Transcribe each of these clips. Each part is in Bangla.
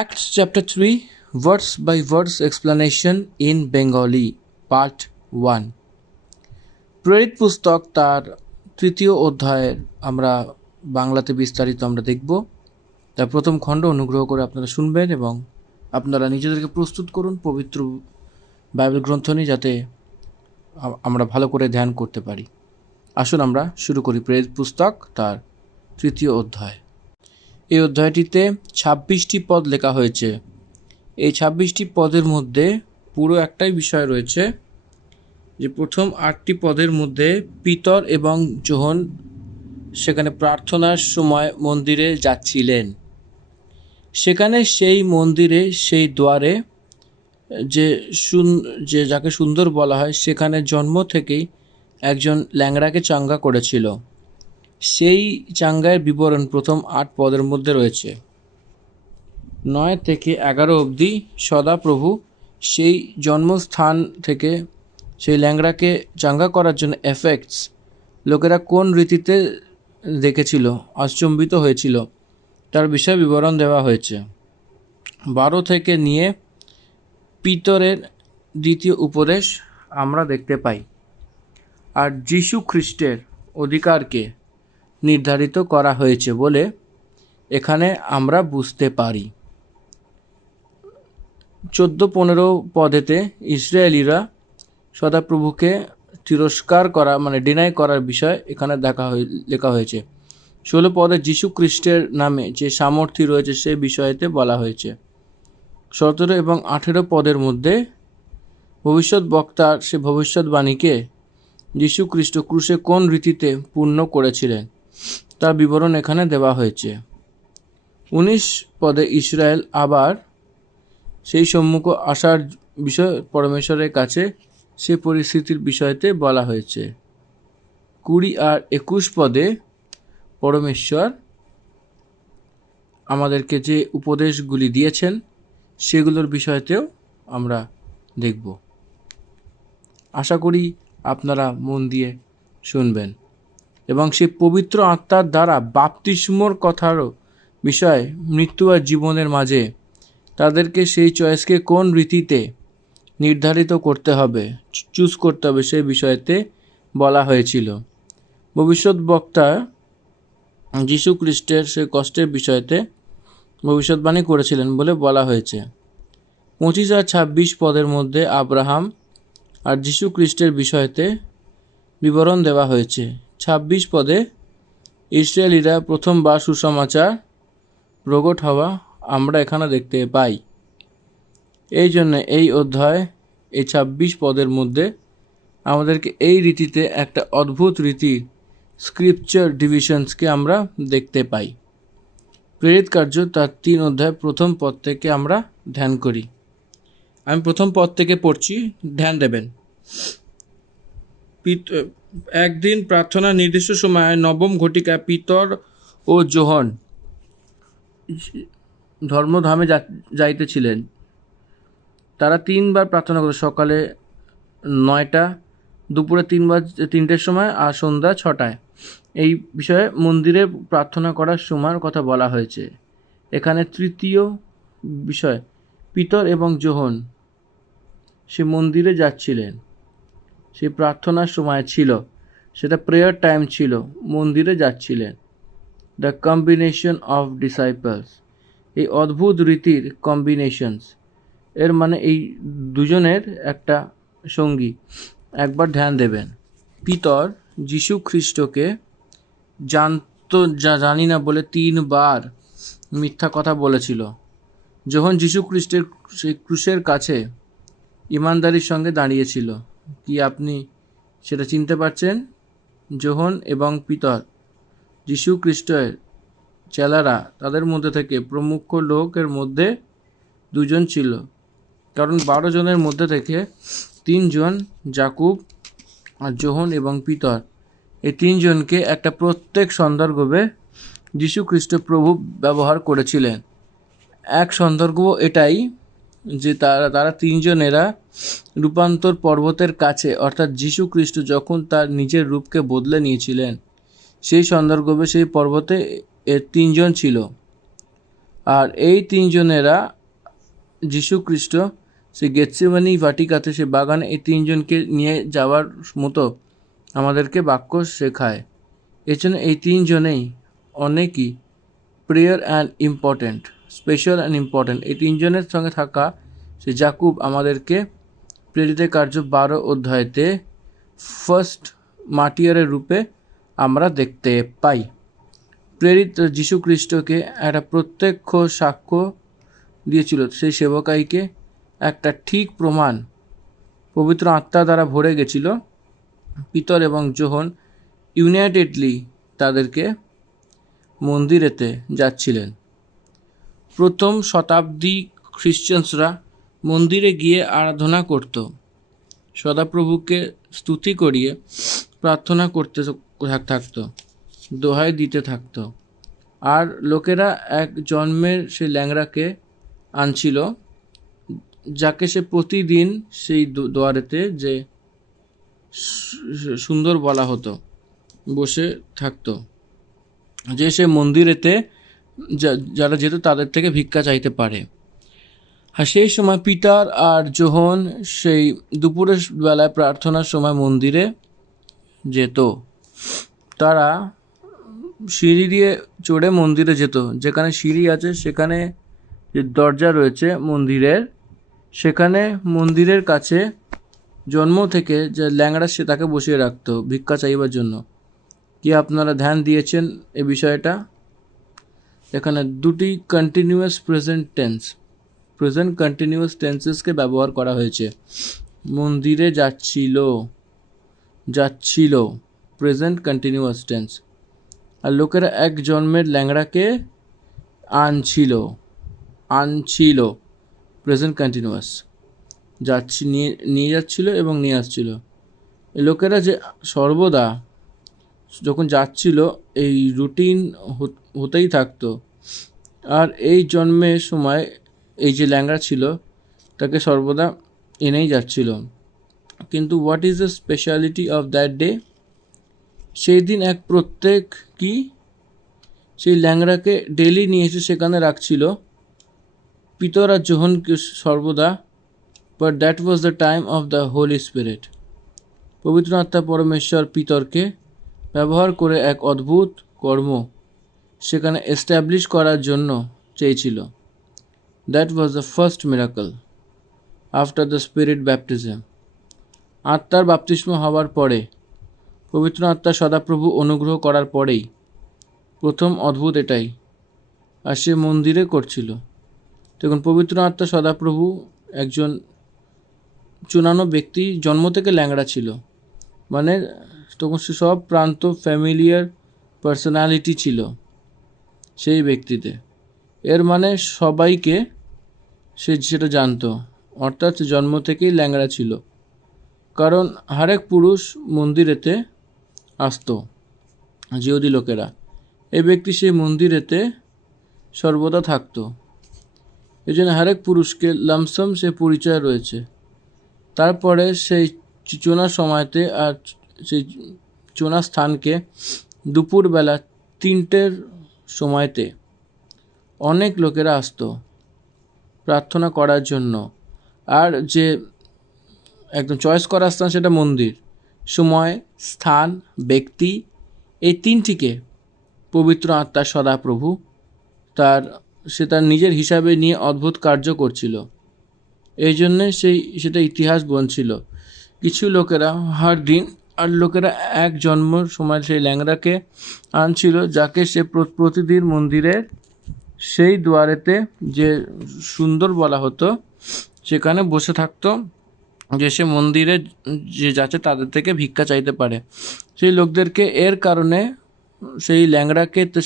Acts chapter 3 verse by verse explanation in Bengali part 1 প্রেরিত পুস্তক তার তৃতীয় অধ্যায়ের আমরা বাংলাতে বিস্তারিত আমরা দেখব। তার প্রথম খণ্ড অনুগ্রহ করে আপনারা শুনবেন এবং আপনারা নিজেদেরকে প্রস্তুত করুন পবিত্র বাইবেল গ্রন্থ নিয়ে, যাতে আমরা ভালো করে ধ্যান করতে পারি। আসুন আমরা শুরু করি প্রেরিত পুস্তক তার তৃতীয় অধ্যায়। এই অধ্যায়টিতে 26টি পদ লেখা হয়েছে। এই 26টি পদের মধ্যে পুরো একটাই বিষয় রয়েছে, যে প্রথম 8টি পদের মধ্যে পিতর এবং যোহন সেখানে প্রার্থনার সময় মন্দিরে যাচ্ছিলেন। সেখানে সেই মন্দিরে সেই দ্বারে যে যাকে সুন্দর বলা হয়, সেখানে জন্ম থেকেই একজন ল্যাংড়াকে চাঙ্গা করেছিল। সেই চাঙ্গায়ের বিবরণ প্রথম 8 পদের মধ্যে রয়েছে। 9 থেকে 11 অবধি সদাপ্রভু সেই জন্মস্থান থেকে সেই ল্যাংড়াকে চাঙ্গা করার জন্য এফেক্টস লোকেরা কোন রীতিতে দেখেছিল, আশ্চম্বিত হয়েছিল, তার বিষয়ে বিবরণ দেওয়া হয়েছে। 12 থেকে নিয়ে পিতরের দ্বিতীয় উপদেশ আমরা দেখতে পাই। আর যীশু খ্রিস্টের অধিকারকে নির্ধারিত করা হয়েছে বলে এখানে আমরা বুঝতে পারি। 14-15 পদেতে ইসরায়েলিরা সদাপ্রভুকে তিরস্কার করা ডিনাই করার বিষয় এখানে লেখা হয়েছে। 16 পদে যীশু খ্রিস্টের নামে যে সামর্থ্য রয়েছে সে বিষয়তে বলা হয়েছে। 17 এবং 18 পদের মধ্যে ভবিষ্যৎ বক্তার সে ভবিষ্যৎবাণীকে যীশু খ্রিস্ট ক্রুশে কোন রীতিতে পূর্ণ করেছিলেন তার বিবরণ এখানে দেওয়া হয়েছে। 19 পদে ইসরায়েল আবার সেই সম্মুখ আসার বিষয় পরমেশ্বরের কাছে সে পরিস্থিতির বিষয়তে বলা হয়েছে। 20 আর 21 পদে পরমেশ্বর আমাদেরকে যে উপদেশগুলি দিয়েছেন সেগুলোর বিষয়তেও আমরা দেখব। আশা করি আপনারা মন দিয়ে শুনবেন এবং সেই পবিত্র আত্মার দ্বারা বাপ্তিস্মর কথারও বিষয় মৃত্যু আর জীবনের মাঝে তাদেরকে সেই চয়েসকে কোন রীতিতে নির্ধারিত করতে হবে, চুজ করতে হবে, সেই বিষয়তে বলা হয়েছিল। ভবিষ্যৎ বক্তা যীশু খ্রিস্টের সেই কষ্টের বিষয়তে ভবিষ্যৎবাণী করেছিলেন বলে বলা হয়েছে। 25 আর 26 পদের মধ্যে আব্রাহাম আর যীশু খ্রিস্টের বিষয়তে বিবরণ দেওয়া হয়েছে। 26 পদে ইসরায়েলিরা প্রথমবার সুসমাচার প্রকট হওয়া আমরা এখানে দেখতে পাই। এই জন্য এই অধ্যায় এই 26 পদের মধ্যে আমাদেরকে এই রীতিতে একটা অদ্ভুত রীতির স্ক্রিপচার ডিভিশনসকে আমরা দেখতে পাই। প্রেরিত কার্য তার 3 অধ্যায় প্রথম পদ থেকে আমরা ধ্যান করি। আমি প্রথম পদ থেকে পড়ছি, ধ্যান দেবেন। একদিন প্রার্থনার নির্দিষ্ট সময়ে নবম ঘটিকায় পিতর ও যোহন ধর্মধামে যাইতেছিলেন। তারা 3 বার প্রার্থনা করত, সকালে 9টা, দুপুরে 3টের সময় আর সন্ধ্যা 6টায়। এই বিষয়ে মন্দিরে প্রার্থনা করার সময়ের কথা বলা হয়েছে। এখানে তৃতীয় বিষয়, পিতর এবং যোহন সে মন্দিরে যাচ্ছিলেন, সে প্রার্থনার সময় ছিল, সেটা প্রেয়ার টাইম ছিল, মন্দিরে যাচ্ছিলেন। দ্য কম্বিনেশন অফ ডিসাইপলস, এই অদ্ভুত রীতির কম্বিনেশনস, এর মানে এই দুজনের একটা সঙ্গী। একবার ধ্যান দেবেন। পিতর যীশু খ্রিস্টকে জানি না বলে 3 বার মিথ্যা কথা বলেছিল। যখন যীশু খ্রিস্টের সেই ক্রুশের কাছে ইমানদারির সঙ্গে দাঁড়িয়েছিল। কি আপনি সেটা চিনতে পারছেন? যোহন এবং পিতর যীশু খ্রিস্টের চেলারা, তাদের মধ্যে থেকে প্রমুখ লোকের মধ্যে 2 জন ছিল, কারণ 12 জনের মধ্যে থেকে 3 জন, যাকুব আর যোহন এবং পিতর, এই 3 জনকে একটা প্রত্যেক সন্দর্ভে যীশু খ্রিস্ট প্রভু ব্যবহার করেছিলেন। এক সন্দর্ভ এটাই যে তারা 3 জনেরা রূপান্তর পর্বতের কাছে, অর্থাৎ যীশু খ্রিস্ট যখন তার নিজের রূপকে বদলে নিয়েছিলেন সেই সন্দর্ভে সেই পর্বতে 3 জন ছিল। আর এই তিনজনেরা যীশুখ্রিস্ট সেই গেতসেমানি ভাটিকাতে সে বাগানে এই তিনজনকে নিয়ে যাওয়ার মতো আমাদেরকে বাক্য শেখায়। এর জন্য এই তিনজনেই অনেকই prayer and important, special and important. এই তিনজনের সঙ্গে থাকা সে যাকুব আমাদেরকে প্রেরিতের কার্য 12 অধ্যায়তে ফার্স্ট মার্টিয়ারের রূপে আমরা দেখতে পাই। প্রেরিত যীশুখ্রিস্টকে একটা প্রত্যক্ষ সাক্ষ্য দিয়েছিল, সেই সেবকাইকে একটা ঠিক প্রমাণ পবিত্র আত্মা দ্বারা ভরে গেছিল। পিতর এবং যোহন ইউনাইটেডলি তাদেরকে মন্দিরেতে যাচ্ছিলেন। প্রথম শতাব্দী খ্রিশ্চানসরা মন্দিরে গিয়ে আরাধনা করত, সদাপ্রভুকে স্তুতি করিয়ে প্রার্থনা করতে থাকতো, দোহাই দিতে থাকতো। আর লোকেরা এক জন্মের সেই ল্যাংড়াকে আনছিল, যাকে সে প্রতিদিন সেই দুয়ারেতে যে সুন্দর বলা হতো বসে থাকতো, যে সে মন্দিরেতে যারা যেত তাদের থেকে ভিক্ষা চাইতে পারে। আর সেই সময় পিটার আর যোহন সেই দুপুরের বেলায় প্রার্থনার সময় মন্দিরে যেত। তারা সিঁড়ি দিয়ে চড়ে মন্দিরে যেত, যেখানে সিঁড়ি আছে সেখানে যে দরজা রয়েছে মন্দিরের, সেখানে মন্দিরের কাছে জন্ম থেকে যে ল্যাংড়া সে তাকে বসিয়ে রাখতো ভিক্ষা চাইবার জন্য। কি আপনারা ধ্যান দিয়েছেন এই বিষয়টা? এখানে দুটি কন্টিনিউয়াস প্রেজেন্ট কন্টিনিউয়াস টেন্সেসকে ব্যবহার করা হয়েছে। মন্দিরে যাচ্ছিল প্রেজেন্ট কন্টিনিউয়াস টেন্স। আর লোকেরা এক জন্মের ল্যাংড়াকে আনছিল প্রেজেন্ট কন্টিনিউয়াস, নিয়ে যাচ্ছিল এবং নিয়ে আসছিল। এই লোকেরা যে সর্বদা যখন যাচ্ছিল এই রুটিন হতেই থাকতো। আর এই জন্মের সময় এই যে ল্যাংড়া ছিল তাকে সর্বদা এনেই যাচ্ছিল। কিন্তু what is the speciality of that day? সেই দিন এক প্রত্যেক কি সেই ল্যাংড়াকে ডেলি নিয়ে এসে সেখানে রাখছিল পিতর আর যোহনকে সর্বদা। But that was the time of the Holi spirit. পবিত্র আত্মা পরমেশ্বর পিতরকে ব্যবহার করে এক অদ্ভুত কর্ম সেখানে এস্টাবলিশ করার জন্য চেয়েছিল। That was the first miracle after the spirit baptism. আত্মার বাপ্তিস্ম হওয়ার পরে, পবিত্র আত্মা সদাপ্রভু অনুগ্রহ করার পরেই প্রথম অদ্ভুত এটাই। আর সে মন্দিরে করছিল। দেখুন, পবিত্র আত্মা সদাপ্রভু একজন চুনানো ব্যক্তি, জন্ম থেকে ল্যাংড়া ছিল, মানে তখন সে সব প্রান্ত ফ্যামিলিয়ার পার্সোনালিটি ছিল সেই ব্যক্তিতে। এর মানে সবাইকে সে সেটা জানতো, অর্থাৎ জন্ম থেকেই ল্যাংড়া ছিল। কারণ হরেক পুরুষ মন্দিরেতে আসতো, জিহুদি লোকেরা। এই ব্যক্তি সেই মন্দিরেতে সর্বদা থাকতো। এই জন্য হরেক পুরুষকে লামসাম সে পরিচয় রয়েছে। তারপরে সেই চোনার সময়তে আর সেই চোনার স্থানকে দুপুরবেলা 3টের সময়তে অনেক লোকেরা আসতো প্রার্থনা করার জন্য। আর যে একদম চয়েস করার স্থান সেটা মন্দির। সময়, স্থান, ব্যক্তি, এই তিনটিকে পবিত্র আত্মা সদাপ্রভু সে তার নিজের হিসাবে নিয়ে অদ্ভুত কার্য করছিল। এই জন্যে সেটা ইতিহাস বলছিল। কিছু লোকেরা হার দিন আর লোকেরা এক জন্মের সময় সেই ল্যাংড়াকে আনছিল, যাকে সে প্রতিদিন মন্দিরের সেই দুয়ারেতে যে সুন্দর বলা হতো সেখানে বসে থাকতো, যে সে মন্দিরে যে যাচ্ছে তাদের থেকে ভিক্ষা চাইতে পারে। সেই লোকদেরকে এর কারণে সেই ল্যাংড়াকে তো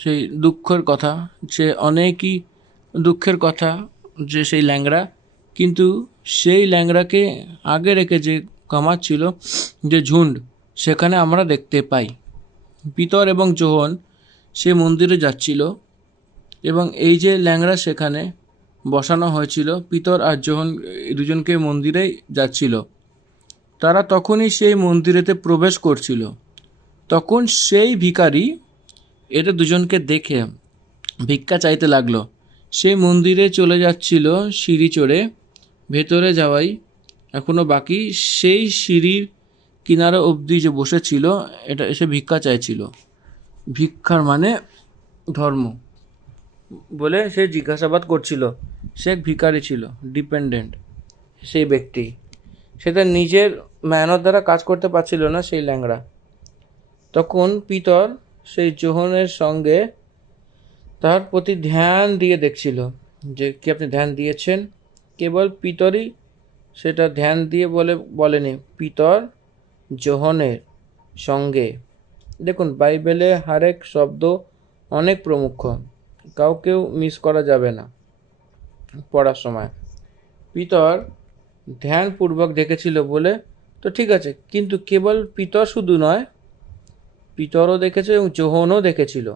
সেই দুঃখের কথা, সে অনেকই দুঃখের কথা যে সেই ল্যাংড়া, কিন্তু সেই ল্যাংড়াকে আগে রেখে যে কামাচ্ছিল যে ঝুন্ড, সেখানে আমরা দেখতে পাই পিতর এবং যোহন সে মন্দিরে যাচ্ছিল এবং এই যে ল্যাংড়া সেখানে বসানো হয়েছিল, পিতর আর যোহন দুজনকে মন্দিরে যাচ্ছিল। তারা তখনই সেই মন্দিরেতে প্রবেশ করছিল। তখন সেই ভিখারি এটা দুজনকে দেখে ভিক্ষা চাইতে লাগলো। সে মন্দিরে চলে যাচ্ছিল সিঁড়ি চড়ে, ভেতরে যাওয়াই এখনও বাকি। সেই সিঁড়ির কিনারা অবধি যে বসেছিল, এটা এসে ভিক্ষা চাইছিল। ভিক্ষার মানে ধর্ম বলে সে জিজ্ঞাসাবাদ করছিল। সে এক ভিখারি ছিল, ডিপেন্ডেন্ট সেই ব্যক্তি। সে তার নিজের মেহনত দ্বারা কাজ করতে পারছিল না, সেই ল্যাংড়া। তখন পিতর সেই যোহনের সঙ্গে তার প্রতি ধ্যান দিয়ে দেখছিল যে কি আপনি ধ্যান দিয়েছেন। কেবল পিতরই সেটা ধ্যান দিয়ে বলেনি, পিতর যোহনের সঙ্গে। দেখুন, বাইবেলে হরেক শব্দ অনেক প্রমুখ, কাউকেও মিস করা যাবে না পড়ার সময়। পিতর ধ্যানপূর্বক দেখেছিল বলে তো ঠিক আছে, কিন্তু কেবল পিতর শুধু নয়, পিতরও দেখেছে এবং যোহনও দেখেছিল।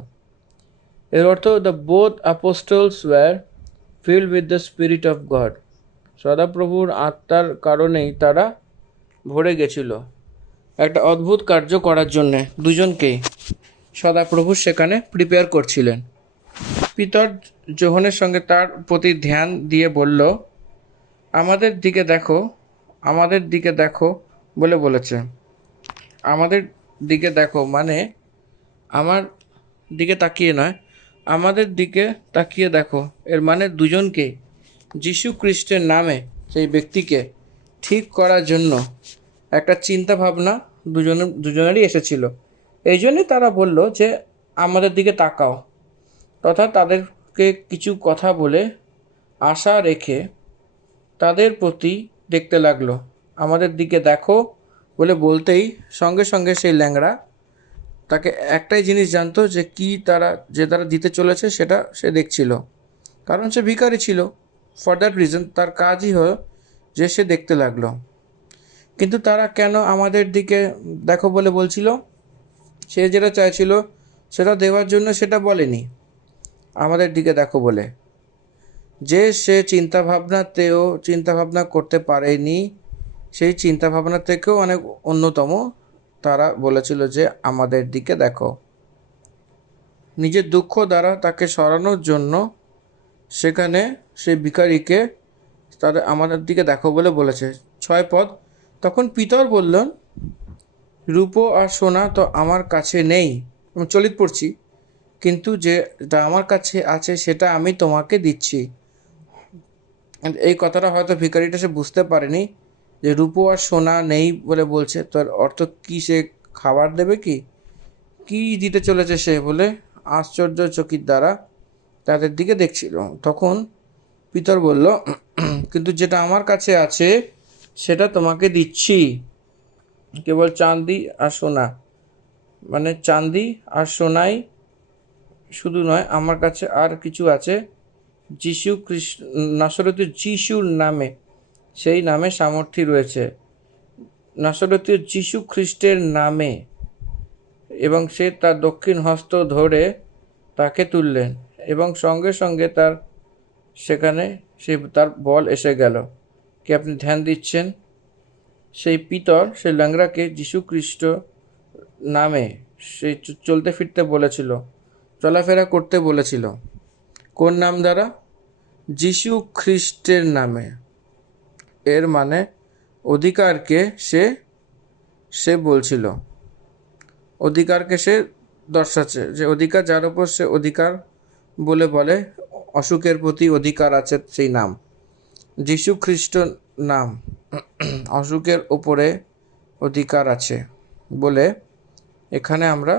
এর অর্থ the both apostles were filled with the spirit of God. সদাপ্রভুর আত্মার কারণেই তারা ভরে গেছিল একটা অদ্ভুত কার্য করার জন্যে। দুজনকেই সদাপ্রভু সেখানে প্রিপেয়ার করছিলেন। পিতর যোহনের সঙ্গে তার প্রতি ধ্যান দিয়ে বলল, আমাদের দিকে দেখো, আমাদের দিকে দেখো বলে বলেছে। আমাদের দিকে দেখো মানে আমার দিকে তাকিয়ে নয়, আমাদের দিকে তাকিয়ে দেখো। এর মানে দুজনকে যীশু খ্রিস্টের নামে সেই ব্যক্তিকে ঠিক করার জন্য একটা চিন্তা ভাবনা দুজনেরই এসেছিল। এই জন্যই তারা বলল যে আমাদের দিকে তাকাও, তথা তাদেরকে কিছু কথা বলে আশা রেখে তাদের প্রতি দেখতে লাগলো। আমাদের দিকে দেখো বলে বলতেই সঙ্গে সঙ্গে সেই ল্যাংড়া তাকে একটাই জিনিস জানতো যে তারা দিতে চলেছে সেটা সে দেখছিল, কারণ সে ভিখারি ছিল। ফর দ্যাট রিজন তার কাজই হলো যে সে দেখতে লাগলো। কিন্তু তারা কেন আমাদের দিকে দেখো বলে বলছিল? সে যেটা চাইছিল সেটা দেওয়ার জন্য সেটা বলেনি আমাদের দিকে দেখো বলে। যে সে চিন্তাভাবনা করতে পারেনি, সেই চিন্তাভাবনা থেকেও অনেক অন্যতম তারা বলেছিল যে আমাদের দিকে দেখো। নিজের দুঃখ দ্বারা তাকে সরানোর জন্য সেখানে সেই ভিখারিকে আমাদের দিকে দেখো বলে বলেছে। 6 পদ। তখন পিতর বললেন, রূপো আর সোনা তো আমার কাছে নেই, আমি চলিত পড়ছি, কিন্তু যেটা আমার কাছে আছে সেটা আমি তোমাকে দিচ্ছি। এই কথাটা হয়তো ভিখারিটা সে বুঝতে পারেনি যে রূপো আর সোনা নেই বলে বলছে, তার অর্থ কি? সে খাবার দেবে কি দিতে চলেছে সে বলে আশ্চর্যচকিত দ্বারা তাদের দিকে দেখছিল। তখন পিতর বলল, কিন্তু যেটা আমার কাছে আছে সেটা তোমাকে দিচ্ছি। কেবল চাঁদি আর সোনা, মানে চাঁদি আর সোনাই শুধু নয়, আমার কাছে আর কিছু আছে। নাসরতীয় যিশুর নামে, সেই নামে সামর্থ্য রয়েছে, নাসরতীয় যীশু খ্রিস্টের নামে। এবং সে তার দক্ষিণ হস্ত ধরে তাকে তুললেন এবং সঙ্গে সঙ্গে তার বল এসে গেল। কি আপনি ধ্যান দিচ্ছেন? সেই পিতর সেই ল্যাংড়াকে যীশু খ্রিস্ট নামে সে চলতে ফিরতে বলেছিল, চলাফেরা করতে বলেছিল। কোন নাম দ্বারা? যীশু খ্রিস্টের নামে। এর মানে অধিকারকে সে বলছিল, অধিকারকে সে দর্শাচ্ছে, যে অধিকার যার উপর সে অধিকার বলে অসুখের প্রতি অধিকার আছে, সেই নাম যীশু খ্রিস্ট নাম। অসুখের ওপরে অধিকার আছে বলে এখানে আমরা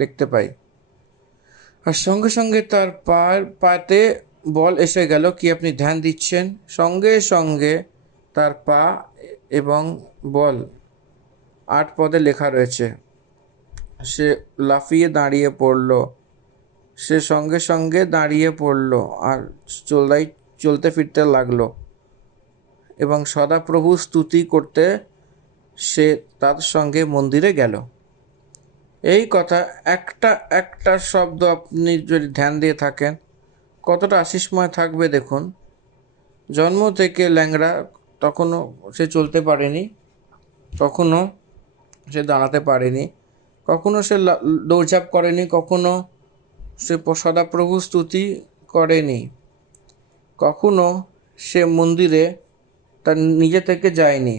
দেখতে পাই। আর সঙ্গে সঙ্গে তার পাতে বল এসে গেল। কি আপনি ধ্যান দিচ্ছেন? সঙ্গে সঙ্গে তার পা এবং বল 8 পদে লেখা রয়েছে। সে লাফিয়ে দাঁড়িয়ে পড়ল, সে সঙ্গে সঙ্গে দাঁড়িয়ে পড়ল আর চলতে ফিরতে লাগলো এবং সদাপ্রভু স্তুতি করতে সে তার সঙ্গে মন্দিরে গেল। এই কথা একটা শব্দ আপনি যদি ধ্যান দিয়ে থাকেন কতটা আশিসময় থাকবে দেখুন। জন্ম থেকে ল্যাংড়া, তখনও সে চলতে পারেনি, কখনো সে দাঁড়াতে পারেনি, কখনো সে দৌড়ঝাঁপ করেনি, কখনো সে সদাপ্রভু স্তুতি করেনি, কখনো সে মন্দিরে তার নিজে থেকে যায়নি।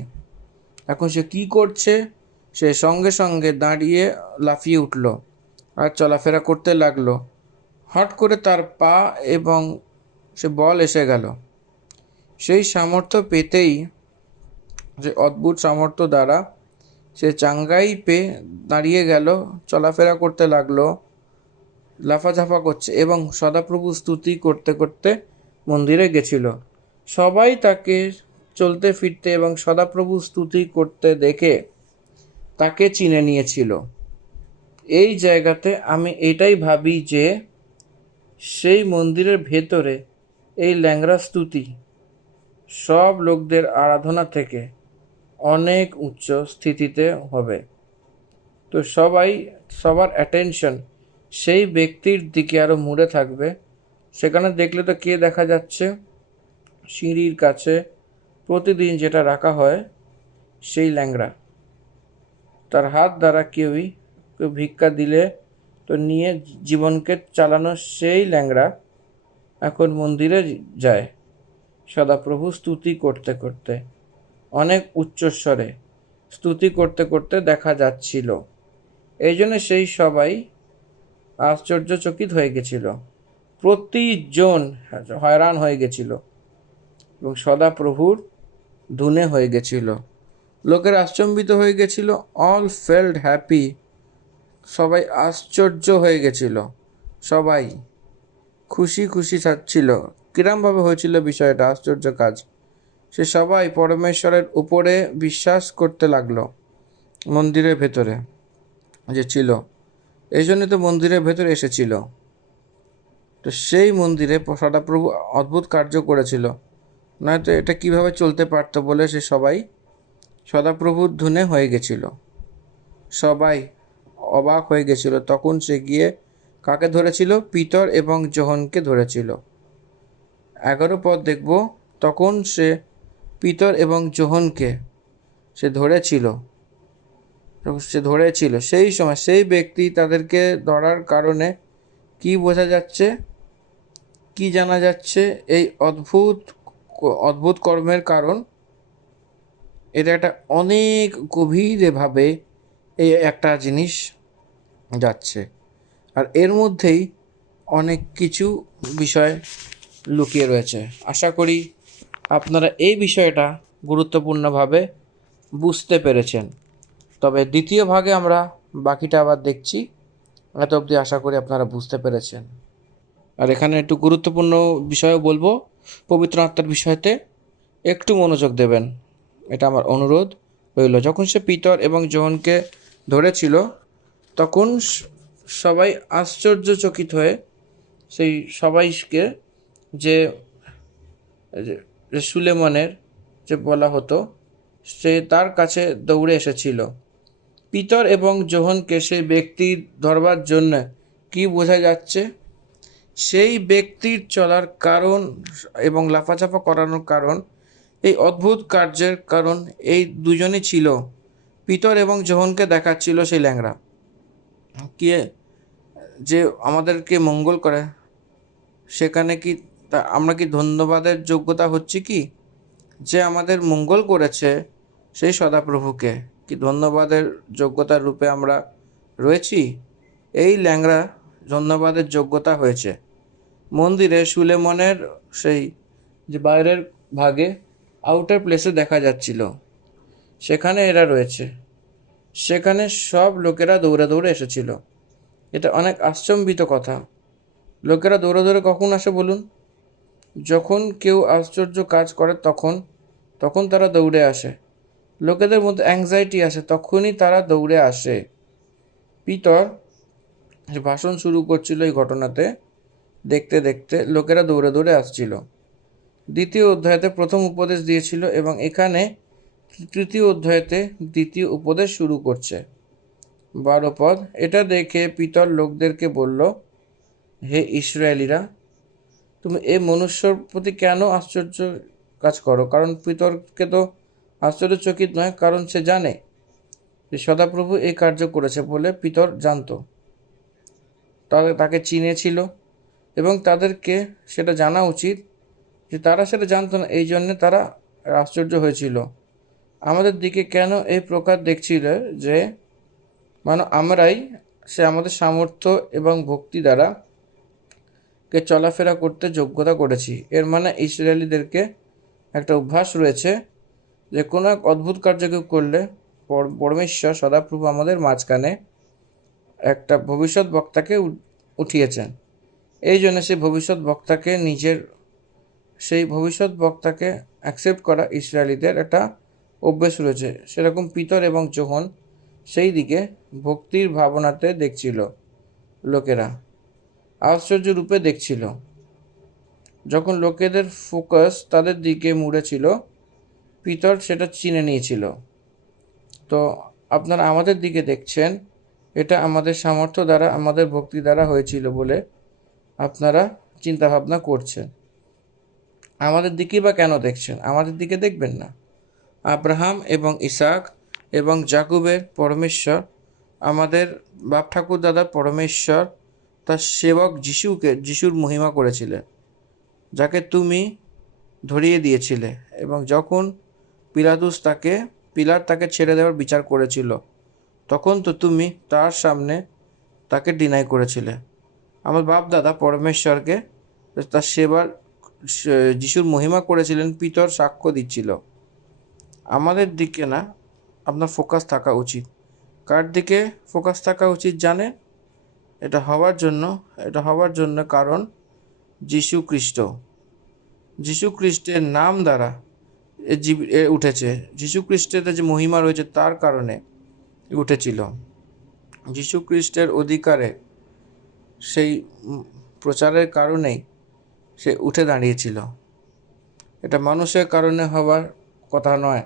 এখন সে কি করছে? সে সঙ্গে সঙ্গে দাঁড়িয়ে লাফিয়ে উঠল আর চলাফেরা করতে লাগলো। হঠাৎ করে তার পা এবং সে বল এসে গেল। সেই সামর্থ্য পেতেই, যে অদ্ভুত সামর্থ্য দ্বারা সে চাঙ্গাই পেয়ে দাঁড়িয়ে গেল, চলাফেরা করতে লাগলো, লাফাঝাফা করছে এবং সদাপ্রভু স্তুতি করতে করতে মন্দিরে গেছিল। সবাই তাকে চলতে ফিরতে এবং সদাপ্রভু স্তুতি করতে দেখে তাকে চিনে নিয়েছিল। এই জায়গাতে আমি এটাই ভাবি যে সেই মন্দিরের ভেতরে এই ল্যাংড়া স্তুতি সব লোকদের আরাধনা থেকে অনেক উচ্চ স্থিতিতে হবে। তো সবার অ্যাটেনশন সেই ব্যক্তির দিকে আরও মুড়ে থাকবে। সেখানে দেখলে তো কে দেখা যাচ্ছে? সিঁড়ির কাছে প্রতিদিন যেটা রাখা হয় সেই ল্যাংড়া, তার হাত দ্বারা কেউ ভিক্ষা দিলে তো নিয়ে জীবনকে চালানো সেই ল্যাংড়া এখন মন্দিরে যায় সদাপ্রভু স্তুতি করতে করতে, অনেক উচ্চস্বরে স্তুতি করতে করতে দেখা যাচ্ছিল। এই জন্য সেই সবাই আশ্চর্যচকিত হয়ে গেছিল, প্রতিজন হয়রান হয়ে গেছিল এবং সদাপ্রভুর ধুনে হয়ে গেছিল। লোকের আশ্চর্যিত হয়ে গেছিল, অল ফেল্ড হ্যাপি, সবাই আশ্চর্য হয়ে গেছিল, সবাই খুশি খুশি থাকছিল। কিরমভাবে হয়েছিল বিষয়টা? আশ্চর্য কাজ। সে সবাই পরমেশ্বরের উপরে বিশ্বাস করতে লাগলো মন্দিরের ভেতরে যে ছিল। এই জন্য তো মন্দিরের ভেতরে এসেছিল। তো সেই মন্দিরে সদাপ্রভু অদ্ভুত কার্য করেছিল, নয়তো এটা কিভাবে চলতে পারতো বলে সে সবাই সদাপ্রভুর ধুনে হয়ে গেছিল। সবাই অবাক হয়ে গেছিল। তখন সে গিয়ে কাকে ধরেছিল? পিতর এবং যোহনকে ধরেছিল। 11 পদ দেখব, তখন সে পিতর এবং যোহনকে সে ধরেছিল। সেই সময় সেই ব্যক্তি তাদেরকে ধরার কারণে কি বোঝা যাচ্ছে, কি জানা যাচ্ছে? এই অদ্ভুত কর্মের কারণ এটা একটা অনেক গভীরভাবে এই একটা জিনিস যাচ্ছে, আর এর মধ্যেই অনেক কিছু বিষয় লুকিয়ে রয়েছে। আশা করি আপনারা এই বিষয়টা গুরুত্বপূর্ণভাবে বুঝতে পেরেছেন। তবে দ্বিতীয় ভাগে আমরা বাকিটা আবার দেখছি। এত অবধি আশা করি আপনারা বুঝতে পেরেছেন। আর এখানে একটু গুরুত্বপূর্ণ বিষয়ও বলবো, পবিত্র আত্মার বিষয়তে একটু মনোযোগ দেবেন, এটা আমার অনুরোধ রইল। যখন সে পিতর এবং যোহনকে ধরেছিল তখন সবাই আশ্চর্যচকিত হয়ে সেই সবাইকে যে সুলেমনের যে বলা হতো সে তার কাছে দৌড়ে এসেছিল। পিতর এবং যোহনকে সেই ব্যক্তির ধরবার জন্য কি বোঝা যাচ্ছে? সেই ব্যক্তির চলার কারণ এবং লাফাচাপা করানোর কারণ, এই অদ্ভুত কার্যের কারণ এই দুজনই ছিল। পিতর এবং যোহনকে দেখাচ্ছিল সেই ল্যাংড়া কে যে আমাদেরকে মঙ্গল করে। সেখানে কি আমরা কি ধন্যবাদের যোগ্যতা হচ্ছে কি যে আমাদের মঙ্গল করেছে সেই সদাপ্রভুকে? কি ধন্যবাদের যোগ্যতার রূপে আমরা রয়েছি? এই ল্যাংড়া ধন্যবাদের যোগ্যতা হয়েছে। মন্দিরে সুলেমনের সেই যে বাইরের ভাগে আউটার প্লেসে দেখা যাচ্ছিল, সেখানে এরা রয়েছে। সেখানে সব লোকেরা দৌড়ে দৌড়ে এসেছিল। এটা অনেক আশ্চর্যিত কথা। লোকেরা দৌড়ে দৌড়ে কখন আসে বলুন? যখন কেউ আশ্চর্য কাজ করে তখন তারা দৌড়ে আসে। লোকেদের মধ্যে অ্যাংজাইটি আসে, তখনই তারা দৌড়ে আসে। পিতর যে ভাষণ শুরু করছিল এই ঘটনাতে, দেখতে দেখতে লোকেরা দৌড়ে দৌড়ে আসছিল। দ্বিতীয় অধ্যায়তে প্রথম উপদেশ দিয়েছিল এবং এখানে তৃতীয় অধ্যায়তে দ্বিতীয় উপদেশ শুরু করছে। 12 পদ। এটা দেখে পিতর লোকদেরকে বলল, হে ইসরায়েলিরা, তুমি এই মনুষ্যর প্রতি কেন আশ্চর্য কাজ করো? কারণ পিতরকে তো আশ্চর্যচকিত নয়, কারণ সে জানে যে সদাপ্রভু এই কার্য করেছে বলে পিতর জানত। তাকে চিনেছিল এবং তাদেরকে সেটা জানা উচিত যে তারা সেটা জানতো না, এই জন্যে তারা আশ্চর্য হয়েছিল। আমাদের দিকে কেন এই প্রকার দেখছিল যে আমরাই সে আমাদের সামর্থ্য এবং ভক্তি দ্বারা কে চলাফেরা করতে যোগ্যতা করেছি। এর ইসরায়েলিদেরকে একটা অভ্যাস রয়েছে যে কোনো এক অদ্ভুত কার্য কেউ করলে পরমেশ্বর সদাপ্রভু আমাদের মাঝখানে একটা ভবিষ্যৎ বক্তাকে উঠিয়েছেন। এই জন্য সেই ভবিষ্যৎ বক্তাকে অ্যাকসেপ্ট করা ইসরায়েলিদের একটা অভ্যেস রয়েছে। সেরকম পিতর এবং যোহন সেই দিকে ভক্তির ভাবনাতে দেখছিল, লোকেরা আশ্চর্য রূপে দেখছিল। যখন লোকেদের ফোকাস তাদের দিকে মুড়েছিল, পিতর সেটা চিনে নিয়েছিল। তো আপনারা আমাদের দিকে দেখছেন, এটা আমাদের সামর্থ্য দ্বারা, আমাদের ভক্তি দ্বারা হয়েছিল বলে আপনারা চিন্তাভাবনা করছেন। আমাদের দিকে বা কেন দেখছেন? আমাদের দিকে দেখবেন না। আব্রাহাম এবং ইসাক এবং জাকুবের পরমেশ্বর, আমাদের বাপ ঠাকুর দাদার পরমেশ্বর তার সেবক যিশুর মহিমা করেছিলেন, যাকে তুমি ধরিয়ে দিয়েছিলে। এবং যখন পিলাত তাকে ছেড়ে দেওয়ার বিচার করেছিল, তখন তো তুমি তার সামনে তাকে ডিনাই করেছিলে। আমার বাপ দাদা পরমেশ্বরকে তার যিশুর মহিমা করেছিলেন, পিতর সাক্ষ্য দিচ্ছিল। আমাদের দিকে না আপনার ফোকাস থাকা উচিত। কার দিকে ফোকাস থাকা উচিত জানেন? এটা হওয়ার জন্য কারণ যিশু খ্রিস্টের নাম দ্বারা উঠেছে। যিশু খ্রিস্টের যে মহিমা রয়েছে তার কারণে উঠেছিল। যিশু খ্রিস্টের অধিকারে সেই প্রচারের কারণেই সে উঠে দাঁড়িয়েছিল। এটা মানুষের কারণে হওয়ার কথা নয়,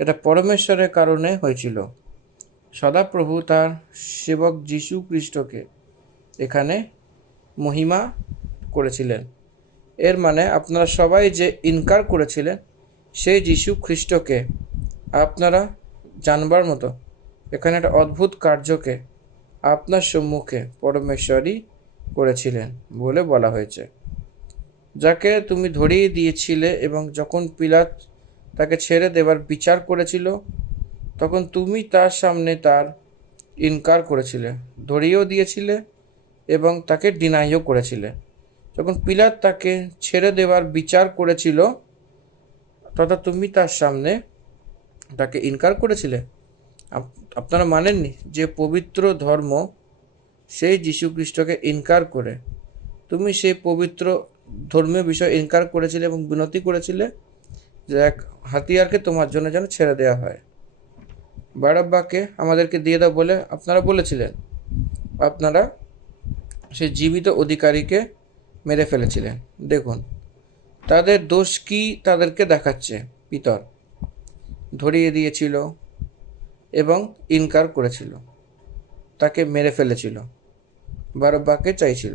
এটা পরমেশ্বরের কারণে হয়েছিল। সদাপ্রভু তার সেবক যিশু খ্রিস্টকে এখানে মহিমা করেছিলেন। এর আপনারা সবাই যে ইনকার করেছিলেন সেই যিশু খ্রিস্টকে আপনারা জানবার মতো এখানে একটা অদ্ভুত কার্যকে আপনার সম্মুখে পরমেশ্বরই করেছিলেন বলে বলা হয়েছে। যাকে তুমি ধরিয়ে দিয়েছিলে এবং যখন পিলাত তাকে ছেড়ে দেবার বিচার করেছিল, তখন তুমি তার সামনে তার ইনকার করেছিলে, ধরিয়েও দিয়েছিলে এবং তাকে ডিনাইও করেছিলে। যখন পিলাত তাকে ছেড়ে দেওয়ার বিচার করেছিল, তথা তুমি তার সামনে তাকে ইনকার করেছিলে। আপনারা মানেননি যে পবিত্র ধর্ম সেই যীশু খ্রিস্টকে ইনকার করে তুমি সেই পবিত্র ধর্মীয় বিষয় ইনকার করেছিলে এবং বিনতি করেছিলে যে এক হাতিয়ারকে তোমার জন্য যেন ছেড়ে দেওয়া হয়। বারাব্বাকে আমাদেরকে দিয়ে দাও বলে আপনারা বলেছিলেন। আপনারা সেই জীবিত অধিকারীকে মেরে ফেলেছিলেন। দেখুন তাদের দোষ কি তাদেরকে দেখাচ্ছে। পিতর ধরিয়ে দিয়েছিল এবং ইনকার করেছিল, তাকে মেরে ফেলেছিল, বারাব্বাকে চাইছিল।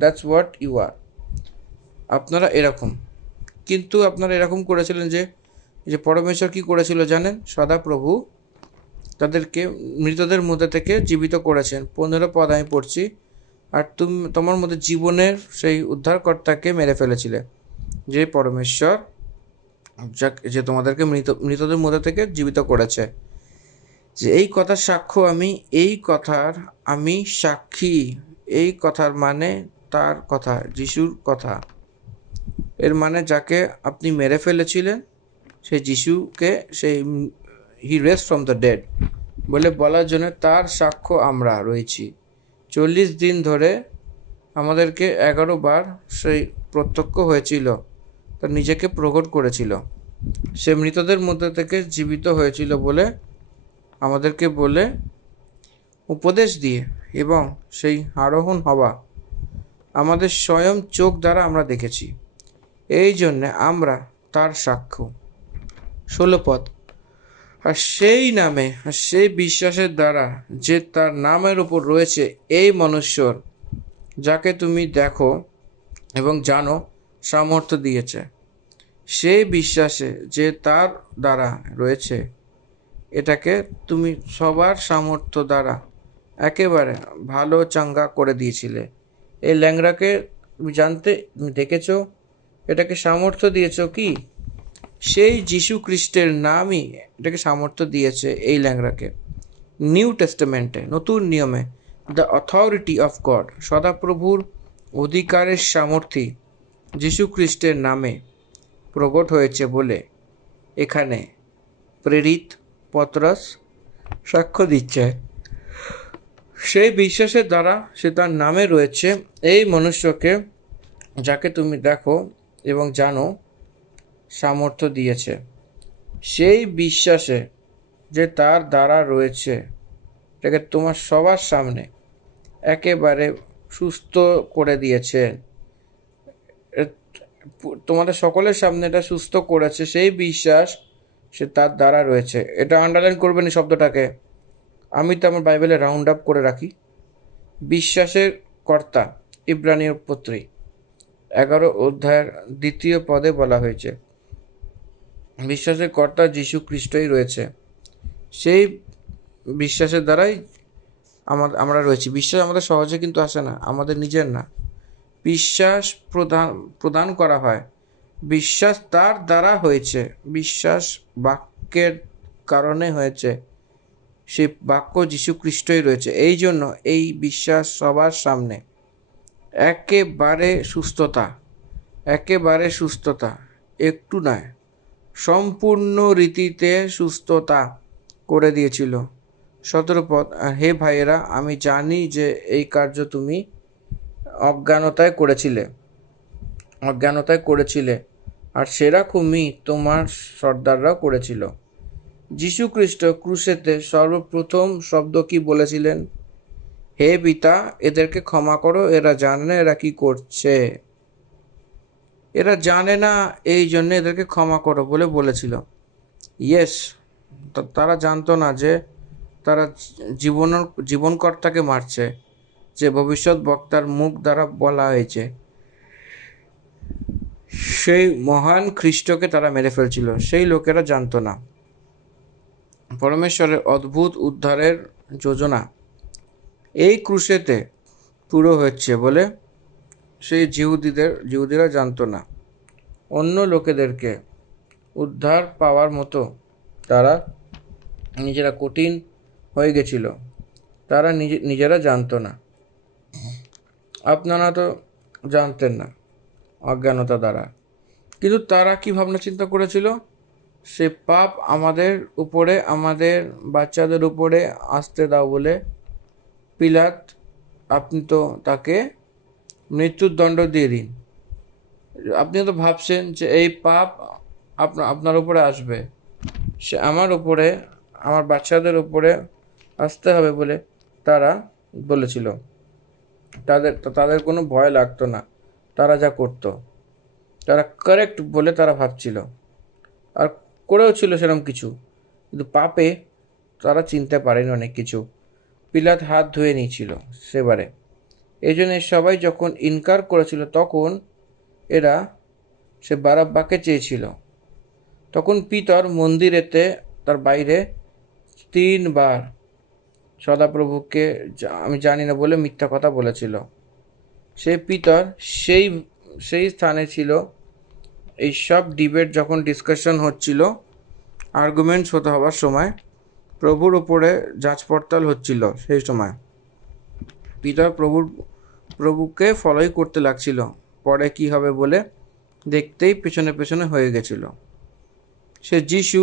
That's what you are. আপনারা এরকম, কিন্তু আপনারা এরকম করেছিলেন যে পরমেশ্বর কি করেছিল জানেন? সদাপ্রভু তাদেরকে মৃতদের মধ্যে থেকে জীবিত করেছেন। 15 পদ আমি পড়ছি। আর তোমার মধ্যে জীবনের সেই উদ্ধারকর্তাকে মেরে ফেলেছিলে, যে পরমেশ্বর যে তোমাদেরকে মৃতদের মধ্যে থেকে জীবিত করেছে। যে এই কথার সাক্ষ্য আমি সাক্ষী। এই কথার তার কথা, যিশুর কথা। এর যাকে আপনি মেরে ফেলেছিলেন সেই যিশুকে, সেই হি রেজ ফ্রম দ্য ডেড বলে বলার জন্য তার সাক্ষ্য আমরা রয়েছি। 40 দিন ধরে আমাদেরকে 11 বার সেই প্রত্যক্ষ হয়েছিল, তার নিজেকে প্রকট করেছিল। সে মৃতদের মধ্যে থেকে জীবিত হয়েছিল বলে আমাদেরকে বলে উপদেশ দিয়ে, এবং সেই আরোহণ হওয়া আমাদের স্বয়ং চোখ দ্বারা আমরা দেখেছি। এই জন্যে আমরা তার সাক্ষ্য। 16 পদ। আর সেই নামে, আর সেই বিশ্বাসের দ্বারা যে তার নামের উপর রয়েছে এই মনুষ্যর, যাকে তুমি দেখো এবং জানো, সামর্থ্য দিয়েছে। সেই বিশ্বাসে যে তার দ্বারা রয়েছে, এটাকে তুমি সবার সামর্থ্য দ্বারা একেবারে ভালো চাঙ্গা করে দিয়েছিলে। এই ল্যাংড়াকে তুমি দেখেছো, এটাকে সামর্থ্য দিয়েছো কি? সেই যীশু খ্রিস্টের নামই এটাকে সামর্থ্য দিয়েছে এই ল্যাংড়াকে। নিউ টেস্টামেন্টে, নতুন নিয়মে, দ্য অথরিটি অফ গড, সদাপ্রভুর অধিকারের সামর্থ্য যীশু খ্রিস্টের নামে প্রকট হয়েছে বলে এখানে প্রেরিত পত্রস সাক্ষ্য দিচ্ছে। সেই বিশ্বাসের দ্বারা সে তার নামে রয়েছে এই মনুষ্যকে, যাকে তুমি দেখো এবং জানো, সামর্থ্য দিয়েছে। সেই বিশ্বাসে যে তার দ্বারা রয়েছে, এটাকে তোমার সবার সামনে একেবারে সুস্থ করে দিয়েছে। তোমাদের সকলের সামনে এটা সুস্থ করেছে। সেই বিশ্বাস সে তার দ্বারা রয়েছে। এটা আন্ডারলাইন করবেন এই শব্দটাকে। আমি তো আমার বাইবেলে রাউন্ড আপ করে রাখি। বিশ্বাসের কর্তা, ইব্রানীয় পত্রী 11 অধ্যায়ের 2 পদে বলা হয়েছে বিশ্বাসের কর্তা যীশু খ্রিস্টই রয়েছে। সেই বিশ্বাসের দ্বারাই আমরা রয়েছি। বিশ্বাস আমাদের সহজে কিন্তু আসে না, আমাদের নিজের না। বিশ্বাস প্রদান করা হয়, বিশ্বাস তার দ্বারা হয়েছে, বিশ্বাস বাক্যের কারণে হয়েছে। সেই বাক্য যীশু খ্রিস্টই রয়েছে। এই জন্য এই বিশ্বাস সবার সামনে একেবারে সুস্থতা, একেবারে সুস্থতা, একটু নয়, সম্পূর্ণ রীতিতে সুস্থতা করে দিয়েছিল। 17 পদ, হে ভাইয়েরা, আমি জানি যে এই কার্য তুমি অজ্ঞানতায় করেছিলে, আর সেরকমই তোমার সর্দাররাও করেছিল। যীশু খ্রিস্ট ক্রুশেতে সর্বপ্রথম শব্দ কি বলেছিলেন? হে পিতা, এদেরকে ক্ষমা করো, এরা জানে না এরা কি করছে। এরা জানে না, এই জন্য এদেরকে ক্ষমা করো বলে বলেছিল। ইয়েস, তারা জানতো না যে তারা জীবনকর্তাকে মারছে, যে ভবিষ্যৎ বক্তার মুখ দ্বারা বলা হয়েছে, সেই মহান খ্রিস্টকে তারা মেরে ফেলছিল। সেই লোকেরা জানতো না পরমেশ্বরের অদ্ভুত উদ্ধারের যোজনা এই ক্রুশেতে পুরো হচ্ছে বলে সেই জিহুদিরা জানতো না। অন্য লোকেদেরকে উদ্ধার পাওয়ার মতো তারা নিজেরা কঠিন হয়ে গেছিল, তারা নিজেরা জানতো না। আপনারা তো জানতেন না অজ্ঞানতা দ্বারা, কিন্তু তারা কি ভাবনা চিন্তা করেছিল? সে পাপ আমাদের উপরে, আমাদের বাচ্চাদের উপরে আসতে দাও বলে পিলাত, আপনি তো তাকে মৃত্যুর দণ্ড দিয়ে দিন। আপনি তো ভাবছেন যে এই পাপ আপনার উপরে আসবে, সে আমার উপরে, আমার বাচ্চাদের উপরে আসতে হবে বলে তারা বলেছিল। তাদের কোনো ভয় লাগতো না। তারা যা করতো তারা কারেক্ট বলে তারা ভাবছিল, আর করেও ছিল সেরকম কিছু, কিন্তু পাপে তারা চিনতে পারেনি অনেক কিছু। পিলাত হাত ধুয়ে নিয়েছিল সেবারে। এই জন্য সবাই যখন ইনকার করেছিল, তখন এরা সে বারাব্বাকে চেয়েছিল। তখন পিতর মন্দিরেতে তার বাইরে 3 বার সদাপ্রভুকে আমি জানি না বলে মিথ্যা কথা বলেছিল। সেই পিতর সেই স্থানে ছিল। এই সব ডিবেট যখন ডিসকাশন হচ্ছিল, আর্গুমেন্টস হওয়ার সময়, প্রভুর উপরে যাচ পড়তাল হচ্ছিল, সেই সময় পিতর প্রভুকে ফলোই করতে লাগছিল। পরে কি হবে বলে দেখতেই পেছনে হয়ে গেছিল। সে যিশু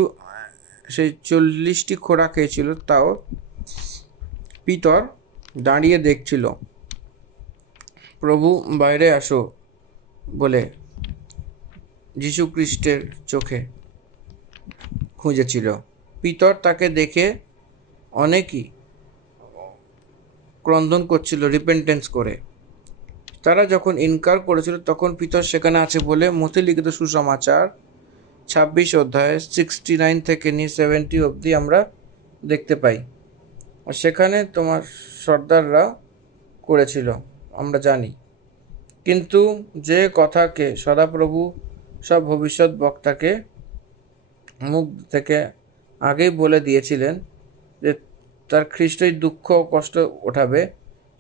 সেই 40টি খোরা খেয়েছিল, তাও পিতর দাঁড়িয়ে দেখছিল। প্রভু বাইরে আসো বলে যীশু খ্রিস্টের চোখে খুঁজেছিল। পিতর তাকে দেখে অনেকেই ক্রন্দন করছিল রিপেন্টেন্স করে। তারা যখন ইনকার করেছিল, তখন পিতর সেখানে আছে বলে মথি লিখিত সুসমাচার 26 অধ্যায় 69 থেকে নিয়ে 70 অবধি আমরা দেখতে পাই। আর সেখানে তোমার সর্দাররা করেছিল, আমরা জানি। কিন্তু যে কথাকে সদাপ্রভু সব ভবিষ্যৎ বক্তাকে মুখ থেকে আগেই বলে দিয়েছিলেন যে তার খ্রিস্টই দুঃখ ও কষ্ট ওঠাবে,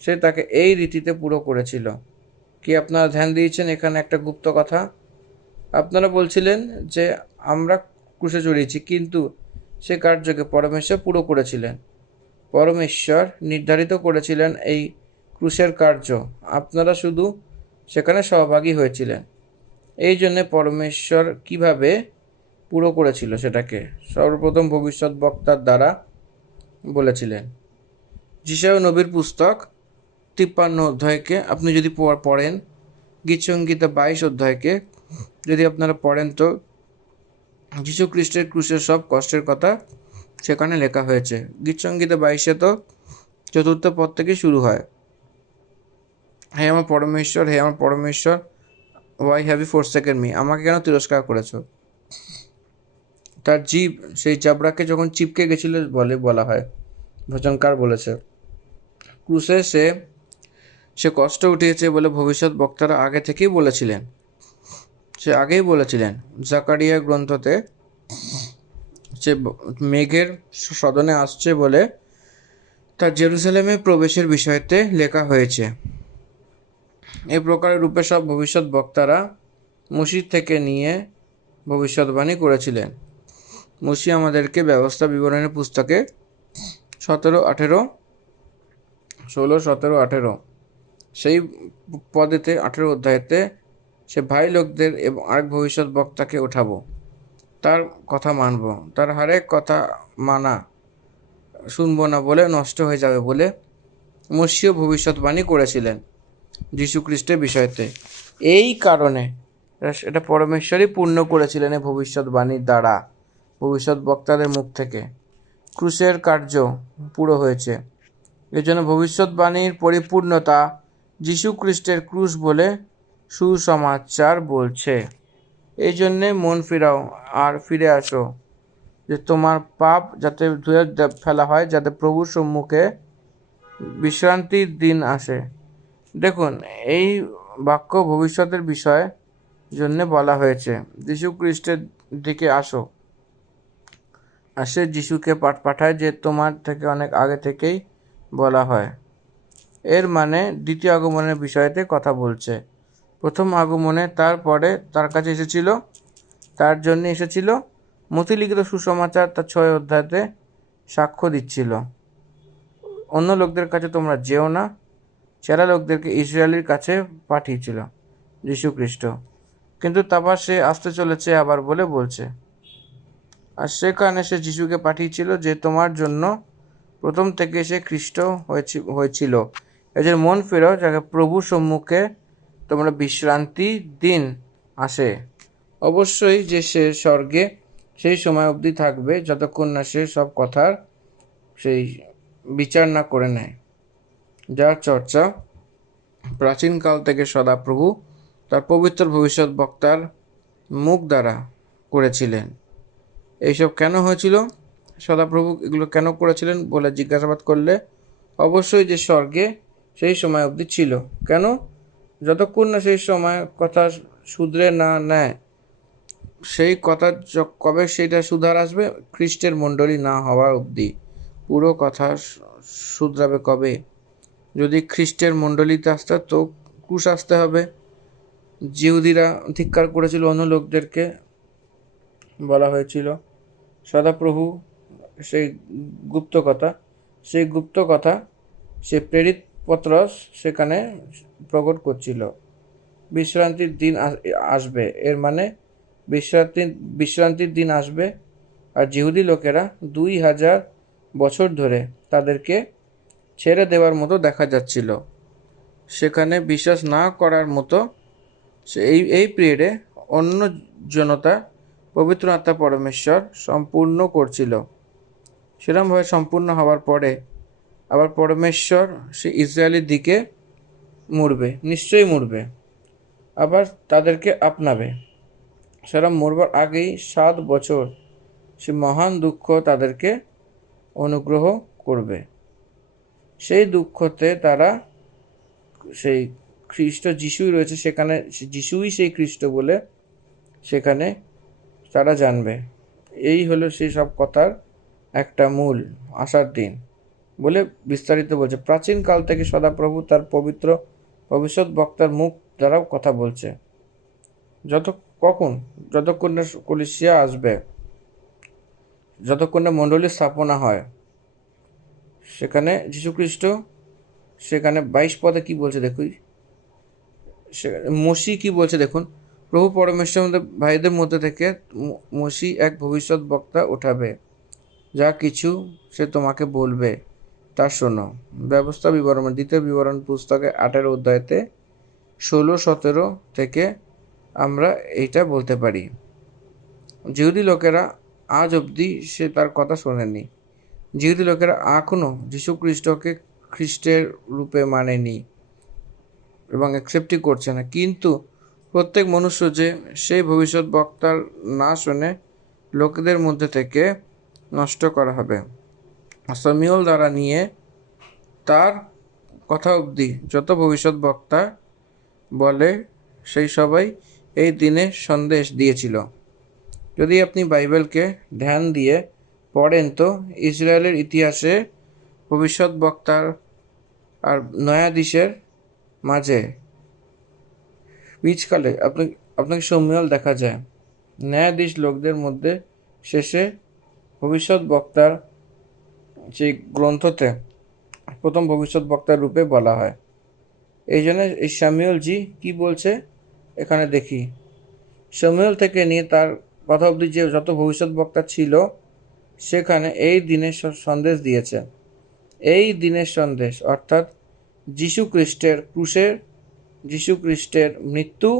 সে তাকে এই রীতিতে পুরো করেছিল। কি আপনারা ধ্যান দিয়েছেন? এখানে একটা গুপ্ত কথা। আপনারা বলছিলেন যে আমরা ক্রুশে চড়িয়েছি, কিন্তু সে কার্যকে পরমেশ্বর পুরো করেছিলেন। পরমেশ্বর নির্ধারিত করেছিলেন এই ক্রুশের কার্য, আপনারা শুধু সেখানে সহভাগী হয়েছিলেন। এই জন্যে পরমেশ্বর কিভাবে পুরো করেছিল সেটাকে সর্বপ্রথম ভবিষ্যৎ বক্তার দ্বারা বলেছিলেন। যিশায়া নবীর পুস্তক 53 অধ্যায়কে আপনি যদি পড়েন, গীতসংহিতা 22 অধ্যায়কে যদি আপনারা পড়েন, তো যীশু খ্রিস্টের ক্রুশের সব কষ্টের কথা সেখানে লেখা হয়েছে। গীতসংহিতা 22-এ তো 4th পদ থেকে শুরু হয়, হে আমার পরমেশ্বর, হে আমার পরমেশ্বর, ওয়াই হ্যাভ ইউ ফরসেকেন মি, আমাকে কেন তিরস্কার করেছো। তার জীব সেই জাবরাকে যখন চিপকে গেছিল বলা হয়, ভজনকার বলেছে। ক্রুশে সে কষ্ট উঠিয়েছে বলে ভবিষ্যৎ বক্তারা আগে থেকেই বলেছিলেন। সে আগেই বলেছিলেন। জাকারিয়া গ্রন্থতে সে মেঘের সদনে আসছে বলে তার জেরুজালেমে প্রবেশের বিষয়তে লেখা হয়েছে। এই প্রকারের রূপে সব ভবিষ্যৎ বক্তারা মসিহ থেকে নিয়ে ভবিষ্যৎবাণী করেছিলেন। মসিহ আমাদেরকে ব্যবস্থা বিবরণের পুস্তকে 17, 18, 16, 17, 18 সেই পদেতে 18 অধ্যায়েতে সে ভাই লোকদের এবং আরেক ভবিষ্যৎ বক্তাকে ওঠাবো, তার কথা মানব, তার হরেক কথা মানা শুনবো না বলে নষ্ট হয়ে যাবে বলে মসিহ ভবিষ্যৎবাণী করেছিলেন যীশু খ্রিস্টের বিষয়তে। এই কারণে এটা পরমেশ্বরই পূর্ণ করেছিলেন এই ভবিষ্যৎবাণীর দ্বারা, ভবিষ্যৎ বক্তাদের মুখ থেকে ক্রুশের কার্য পুরো হয়েছে। এই জন্য ভবিষ্যৎবাণীর পরিপূর্ণতা যীশু খ্রিস্টের ক্রুশ বলে সুসমাচার বলছে। এই জন্যে মন ফিরাও আর ফিরে আসো, যে তোমার পাপ যাতে ধুয়ে ফেলা হয়, যাতে প্রভুর সম্মুখে বিশ্রান্তির দিন আসে। দেখুন, এই বাক্য ভবিষ্যতের বিষয় জন্যে বলা হয়েছে। যীশু খ্রিস্টের দিকে আসো, আর সে যিশুকে পাঠায় যে তোমার থেকে অনেক আগে থেকেই বলা হয়। এর মানে দ্বিতীয় আগমনের বিষয়তে কথা বলছে। প্রথম আগমনে তারপরে তার কাছে এসেছিল, তার জন্য এসেছিল। মথিলিখিত সুসমাচার তার 6 অধ্যায়তে সাক্ষ্য দিচ্ছিল, অন্য লোকদের কাছে তোমরা যেও না, সেরা লোকদেরকে ইসরায়েলের কাছে পাঠিয়েছিল যীশু খ্রিস্ট। কিন্তু তারপর সে আসতে চলেছে আবার বলে বলছে, আর সেখানে সে যিশুকে পাঠিয়েছিল যে তোমার জন্য প্রথম থেকে সে খ্রিস্ট হয়েছিল। এদের মন ফেরাও, যাকে প্রভুর সম্মুখে তোমরা বিশ্রান্তি দিন আসে। অবশ্যই যে সে স্বর্গে সেই সময় অবধি থাকবে যতক্ষণ না সে সব কথার সেই বিচার না করে নেয়, যার চর্চা প্রাচীনকাল থেকে সদাপ্রভু তার পবিত্র ভবিষ্যৎ বক্তার মুখ দ্বারা করেছিলেন। এইসব কেন হয়েছিল? সদাপ্রভু এগুলো কেন করেছিলেন বলে জিজ্ঞাসাবাদ করলে অবশ্যই যে স্বর্গে সেই সময় অবধি ছিল। কেন? যতক্ষণ না সেই সময় কথা শুধরে না নেয়, সেই কথা কবে সেইটা সুধার আসবে? খ্রিস্টের মণ্ডলী না হওয়ার অবধি। পুরো কথা শুধরাবে কবে? যদি খ্রিস্টের মণ্ডলীতে আসতে তো ক্রুশ আসতে হবে। জিহুদিরা ধিক্কার করেছিল, অন্য লোকদেরকে বলা হয়েছিল। সদাপ্রভু সেই গুপ্ত কথা সে প্রেরিত পত্রস সেখানে প্রকট করছিল। বিশ্রান্তির দিন আসবে, এর মানে বিশ্রান্তির দিন আসবে। আর জিহুদি লোকেরা 2000 বছর ধরে তাদেরকে ছেড়ে দেওয়ার মতো দেখা যাচ্ছিল, সেখানে বিশ্বাস না করার মতো। এই পিরিয়ডে অন্য জনতা পবিত্র আত্মা পরমেশ্বর সম্পূর্ণ করছিল। সেরকমভাবে সম্পূর্ণ হওয়ার পরে আবার পরমেশ্বর সে ইসরায়েলের দিকে মুড়বে, নিশ্চয়ই মুড়বে, আবার তাদেরকে আপনাবে। সেরকম মরবার আগেই 7 বছর সে মহান দুঃখ তাদেরকে অনুগ্রহ করবে। সেই দুঃখতে তারা সেই খ্রিস্ট যিশুই রয়েছে সেখানে, যিশুই সেই খ্রিস্ট বলে সেখানে তারা জানবে। এই হলো সেই সব কথার একটা মূল আসার দিন। বলে বিস্তারিত বলছে। প্রাচীন কাল থেকে সদাপ্রভু তার পবিত্র ভবিষ্যৎ বক্তার মুখ দ্বারাও কথা বলছে। যতক্ষণ না কলিসিয়া আসবে, যতক্ষণ না মণ্ডলীর স্থাপনা হয়, সেখানে যীশুখ্রিস্ট সেখানে 22 পদে কি বলছে দেখুন, মসি কি বলছে দেখুন, প্রভু পরমেশ্বর ভাইদের মধ্যে থেকে মসি এক ভবিষ্যৎ বক্তা ওঠাবে, যা কিছু সে তোমাকে বলবে তা শোনো। ব্যবস্থা বিবরণ, দ্বিতীয় বিবরণ পুস্তকে 18 অধ্যায়তে 16-17 থেকে আমরা এইটা বলতে পারি। জিহুদি লোকেরা আজ অবধি সে তার কথা শোনেনি। জিহুদি লোকেরা এখনও যীশু খ্রিস্টকে খ্রিস্টের রূপে মানেনি এবং অ্যাকসেপ্টই করছে না। কিন্তু প্রত্যেক মনুষ্য যে সেই ভবিষ্যৎ বক্তার না শুনে লোকেদের মধ্যে থেকে নষ্ট করা হবে। সামিউল দ্বারা নিয়ে তার কথা অবধি যত ভবিষ্যৎ বক্তা বলে সেই সবাই এই দিনে সন্দেশ দিয়েছিল। যদি আপনি বাইবেলকে ধ্যান দিয়ে পড়েন তো ইসরায়েলের ইতিহাসে ভবিষ্যৎ বক্তার আর ন্যায়াধীশের মাঝে বীজকালে আপনাকে সম্মিলন দেখা যায়। ন্যায়াধীশ লোকদের মধ্যে শেষে ভবিষ্যৎ বক্তার সেই গ্রন্থতে প্রথম ভবিষ্যৎ বক্তার রূপে বলা হয়। এই জন্য এই স্যামুয়েলজি কি বলছে এখানে দেখি। স্যামুয়েল থেকে নিয়ে তার কথা অবধি যে যত ভবিষ্যৎ বক্তা ছিল সেখানে এই দিনের সন্দেশ দিয়েছে। এই দিনের সন্দেশ অর্থাৎ যীশু খ্রিস্টের ক্রুশের, যীশু খ্রিস্টের মৃত্যু,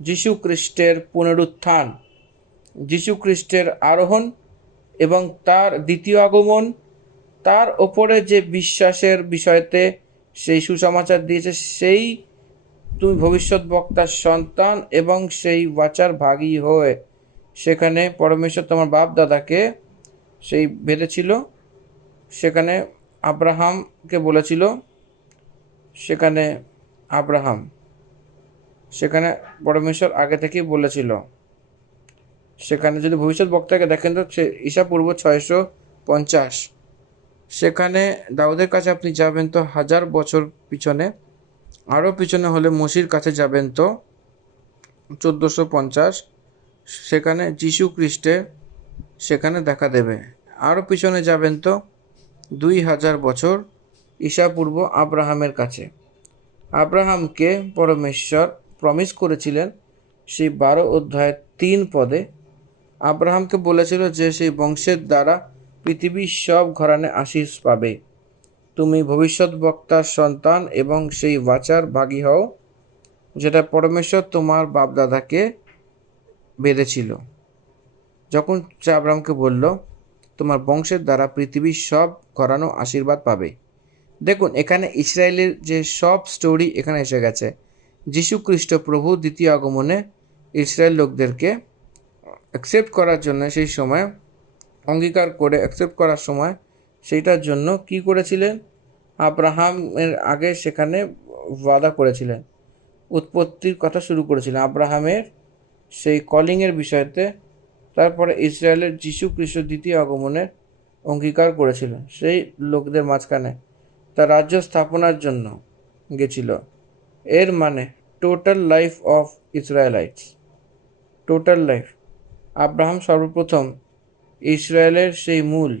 যীশু খ্রিস্টের পুনরুত্থান, যীশু খ্রিস্টের আরোহণ এবং তার দ্বিতীয় আগমন, তার ওপরে যে বিশ্বাসের বিষয়তে সেই সুসমাচার দিয়েছে, সেই তুমি ভবিষ্যৎ বক্তার সন্তান এবং সেই বাচার ভাগী হয়ে সেখানে পরমেশ্বর তোমার বাপ দাদাকে সেই বেঁধেছিল, সেখানে আব্রাহামকে বলেছিল, সেখানে পরমেশ্বর আগে থেকেই বলেছিল। সেখানে যদি ভবিষ্যৎ বক্তাকে দেখেন তো সে ঈশাপূর্ব 650, সেখানে দাউদের কাছে আপনি যাবেন তো 1000 বছর পিছনে, আরও পিছনে হলে মসির কাছে যাবেন তো 1450, সেখানে যীশু খ্রিস্টের সেখানে দেখা দেবে। আরও পিছনে যাবেন তো 2000 বছর ঈশাপূর্ব আব্রাহামের কাছে। আব্রাহামকে পরমেশ্বর প্রমিস করেছিলেন সেই 12 অধ্যায় 3 পদে। আব্রাহামকে বলেছিল যে সেই বংশের দ্বারা পৃথিবীর সব ঘরানে আশীষ পাবে। তুমি ভবিষ্যৎ বক্তার সন্তান এবং সেই বাচার ভাগী হও যেটা পরমেশ্বর তোমার বাপদাদাকে বেঁধেছিল। যখন সে আব্রাহামকে বলল তোমার বংশের দ্বারা পৃথিবীর সব ঘরানো আশীর্বাদ পাবে। দেখুন এখানে ইসরায়েলের যে সব স্টোরি এখানে এসে গেছে। যীশু খ্রিস্ট প্রভু দ্বিতীয় আগমনে ইসরায়েল লোকদেরকে অ্যাকসেপ্ট করার জন্য সেই সময় অঙ্গীকার করে অ্যাকসেপ্ট করার সময় সেইটার জন্য কি করেছিলেন, আব্রাহামের আগে সেখানে ওয়াদা করেছিলেন, উৎপত্তির কথা শুরু করেছিলেন আব্রাহামের সেই কলিংয়ের বিষয়তে। তারপরে ইসরায়েলের যীশু খ্রিস্ট দ্বিতীয় আগমনের অঙ্গীকার করেছিলেন সেই লোকদের মাঝখানে তার রাজ্য স্থাপনার জন্য গেছিল। এর মানে total life of Israelites, total life. Abraham সর্বপ্রথম ইসরায়েলের সেই মূল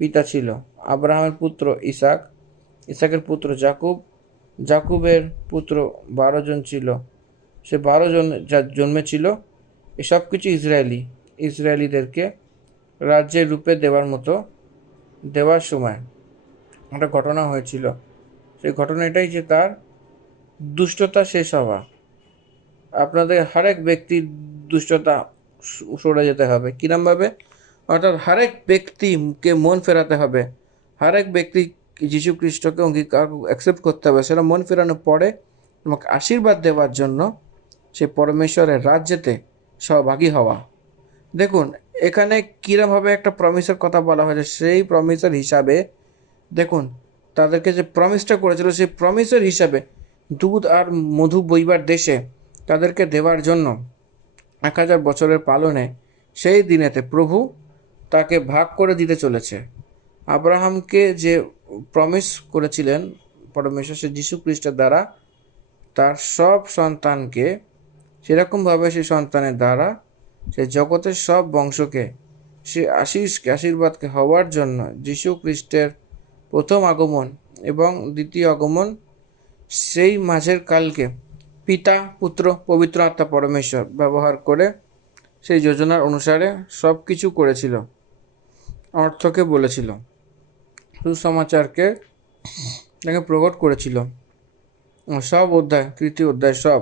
পিতা ছিল। আব্রাহামের পুত্র ইসাক, ইসাকের পুত্র জাকুব, জাকুবের পুত্র 12 জন ছিল। সে 12 জন যা জন্মেছিল এসব কিছু ইসরায়েলিদেরকে রাজ্যের রূপে দেওয়ার সময় একটা ঘটনা হয়েছিল। সেই ঘটনা এটাই যে তার দুষ্টতা শেষ হওয়া। আপনাদের হরেক ব্যক্তির দুষ্টতা সরে যেতে হবে। কিরমভাবে? অর্থাৎ হরেক ব্যক্তিকে মন ফেরাতে হবে, হরেক ব্যক্তি যীশু খ্রিস্টকে অঙ্গীকার অ্যাকসেপ্ট করতে হবে। সেটা মন ফেরানোর পরে তোমাকে আশীর্বাদ দেওয়ার জন্য সে পরমেশ্বরের রাজ্যেতে সহভাগী হওয়া। দেখুন এখানে কীরমভাবে একটা প্রমিসের কথা বলা হয়েছে। সেই প্রমিসের হিসাবে দেখুন তাদেরকে যে প্রমিসটা করেছিল সেই প্রমিসের হিসাবে দুধ আর মধু বইবার দেশে তাদেরকে দেওয়ার জন্য 1000 বছরের পালনে সেই দিনেতে প্রভু তাকে ভাগ করে দিতে চলেছে। আব্রাহামকে যে প্রমিস করেছিলেন পরমেশ্বর, সে যীশু খ্রিস্টের দ্বারা তার সব সন্তানকে, সেরকমভাবে সেই সন্তানের দ্বারা সে জগতের সব বংশকে, সে আশীর্বাদকে হওয়ার জন্য যীশু খ্রিস্টের প্রথম আগমন এবং দ্বিতীয় আগমন, সেই মাঝের কালকে পিতা, পুত্র, পবিত্র আত্মা পরমেশ্বর ব্যবহার করে সেই যোজনার অনুসারে সব কিছু করেছিল, অর্থকে বলেছিল, সুসমাচারকে তাকে প্রকট করেছিল। সব অধ্যায়, তৃতীয় অধ্যায় সব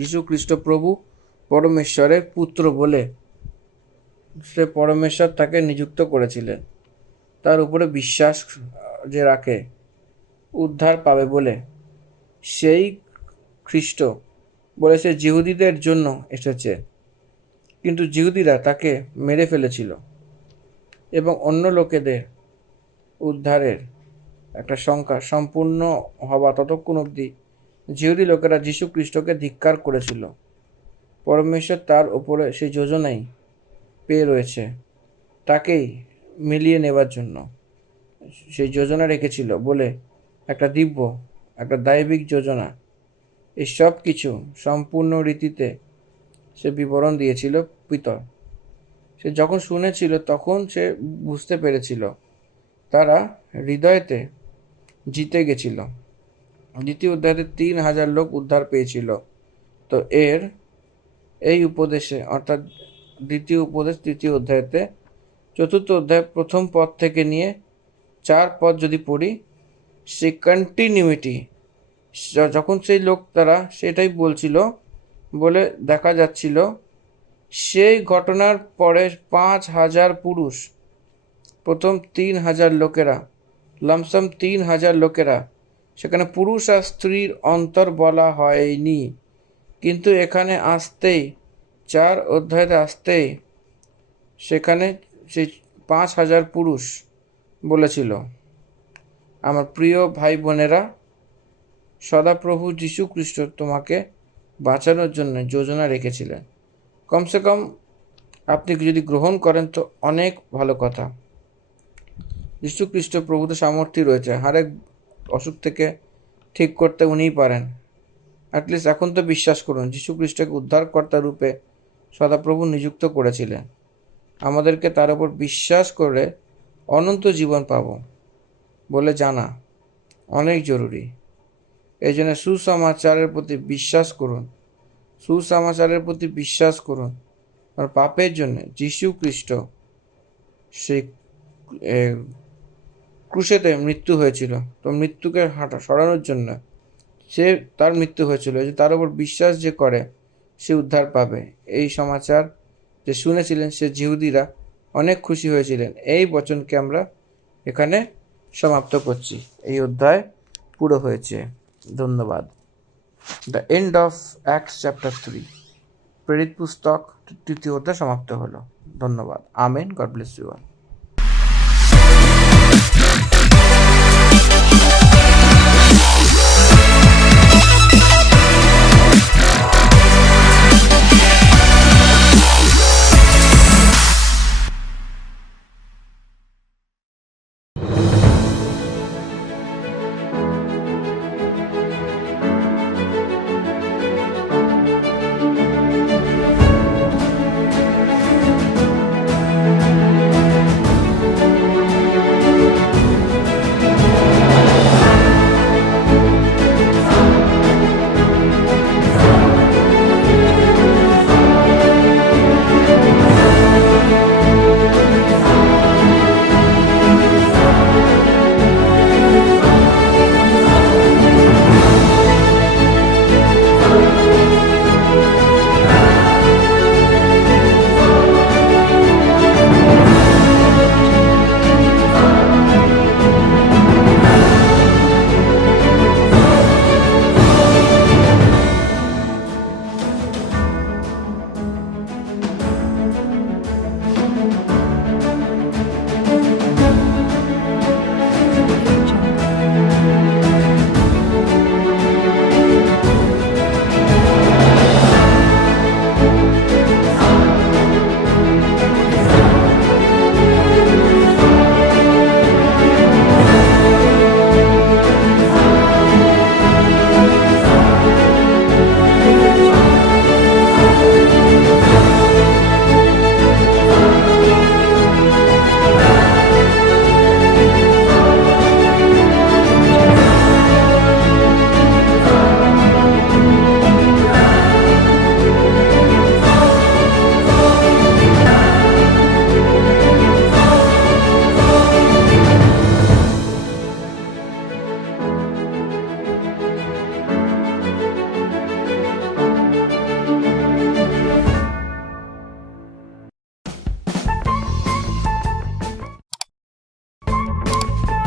যীশু খ্রিস্ট প্রভু পরমেশ্বরের পুত্র বলে সে পরমেশ্বর তাকে নিযুক্ত করেছিলেন। তার উপরে বিশ্বাস যে রাখে উদ্ধার পাবে বলে, সেই খ্রিস্ট বলে সে জিহুদীদের জন্য এসেছে, কিন্তু জিহুদীরা তাকে মেরে ফেলেছিল এবং অন্য লোকেদের উদ্ধারের একটা সংখ্যা সম্পূর্ণ হওয়া ততক্ষণ অবধি জিহুদী লোকেরা যীশু খ্রিস্টকে ধিক্কার করেছিল। পরমেশ্বর তার উপরে সেই যোজনাই পেয়ে রয়েছে, তাকেই মিলিয়ে নেবার জন্য সেই যোজনা রেখেছিল বলে একটা দিব্য, একটা দৈবিক যোজনা। এই সব কিছু সম্পূর্ণ রীতিতে সে বিবরণ দিয়েছিল পিতর। সে যখন শুনেছিল তখন সে বুঝতে পেরেছিল, তারা হৃদয়তে জিতে গেছিল। দ্বিতীয় অধ্যায়তে 3,000 লোক উদ্ধার পেয়েছিল। তো এই উপদেশে, অর্থাৎ দ্বিতীয় উপদেশ তৃতীয় অধ্যায়তে, চতুর্থ অধ্যায় প্রথম পদ থেকে নিয়ে 4 পদ যদি পড়ি, সেই কন্টিনিউইটি, যখন সেই লোক তারা সেটাই বলছিল বলে দেখা যাচ্ছিল, সেই ঘটনার পরে 5,000 পুরুষ, প্রথম 3,000 লোকেরা, লমসম 3,000 লোকেরা, সেখানে পুরুষ আর স্ত্রীর অন্তর বলা হয়নি, কিন্তু এখানে আসতেই 4 অধ্যায়তে আসতেই সেখানে সেই 5,000 পুরুষ বলেছিল। আমার প্রিয় ভাই বোনেরা, সদাপ্রভু যীশু খ্রিস্ট তোমাকে বাঁচানোর জন্য যোজনা রেখেছিলেন। কমসে কম আপনি যদি গ্রহণ করেন তো অনেক ভালো কথা। যীশু খ্রিস্ট প্রভুতে সামর্থ্য রয়েছে, হারেক অসুখ থেকে ঠিক করতে উনিই পারেন। অ্যাটলিস্ট এখন তো বিশ্বাস করুন, যীশু খ্রিস্টকে উদ্ধারকর্তা রূপে সদাপ্রভু নিযুক্ত করেছিলেন। আমাদেরকে তার উপর বিশ্বাস করে অনন্ত জীবন পাব বলে জানা অনেক জরুরি। এই জন্য সুসমাচারের প্রতি বিশ্বাস করুন, সুসমাচারের প্রতি বিশ্বাস করুন। আর পাপের জন্য যীশু খ্রিস্ট সেই ক্রুশেতে মৃত্যু হয়েছিল, তো মৃত্যুকে সরানোর জন্য সে তার মৃত্যু হয়েছিল, যে তার উপর বিশ্বাস যে করে সে উদ্ধার পাবে। এই সমাচার যে শুনেছিলেন সে জিহুদীরা অনেক খুশি হয়েছিলেন। এই বচনকে আমরা এখানে সমাপ্ত করছি। এই অধ্যায় পুরো হয়েছে। ধন্যবাদ। The end of Acts chapter 3, প্রেরিত পুস্তক তৃতীয় অধ্যায় সমাপ্ত হলো। ধন্যবাদ। Amen. God bless you all.